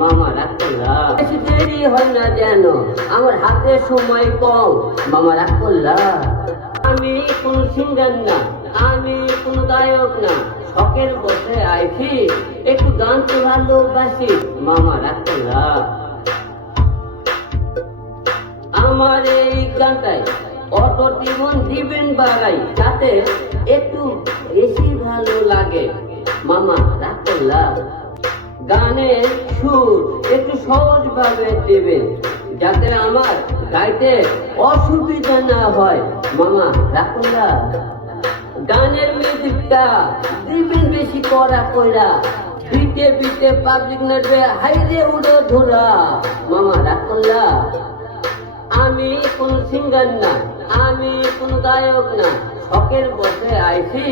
মামা রাগ করলা। বেশি দেরি হয় না যেন, আমার হাতে সময় কম, মামা রাগ করলা। আমি কোন সিঙ্গার না, আমি কোন গায়ক না, শখের বসে আইছি, একটু গান তো ভালোবাসি, মামা রাগ করলা। আমার এই গানটাই অটো টিউন দিবেন বাড়াই, যাতে একটু বেশি ভালো লাগে, মামা রাগ করলা। গানের সুর একটু সহজ ভাবে দেবেন, যাতে আমার গাইতে অসুবিধা না হয়, মামা রাগ করলা। গানের মিউজিকটা দিবেন বেশি করা কইরা, বিটে বিটে পাবলিক নাচবে হাইরে উড়ো ধরা, মামা রাগ করলা। আমি কোন সিঙ্গার না, আমি কোন গায়ক না, শখের বসে আইছি,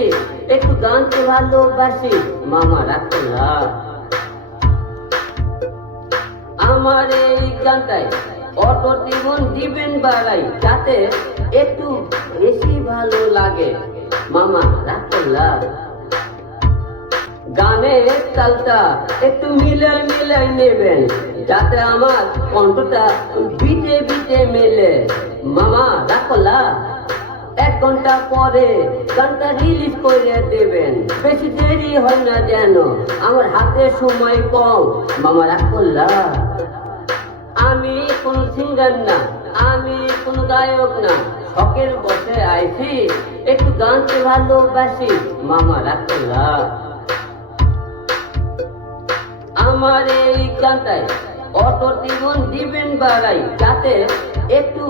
একটু গান তো ভালোবাসি, মামা রাগ করলা। আমার এই গানটাই অটো টিউন দিবেন বাড়াই, যাতে একটু বেশি ভালো লাগে, মামা রাগ করলা। গানের তালটা একটু মিলাই মিলাই নেবেন, যাতে আমার কণ্ঠটা বিটে বিটে মেলে, মামা রাগ করলা। 1 ঘন্টা পরে গানটা রিলিজ করে দেবেন, বেশি দেরি হয় না যেন, আমার হাতে সময় কম, মামা রাগ করলা। আমি কোন সিঙ্গার না, আমি কোন গায়ক না, শখের বসে আইছি, একটু গান তো ভালোবাসি, মামা রাগ করলা। আমার এই গানটাই অটো টিউন দিবেন বাড়াই, যাতে একটু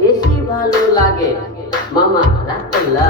বেশি ভালো লাগে, মামা রাগ করলা।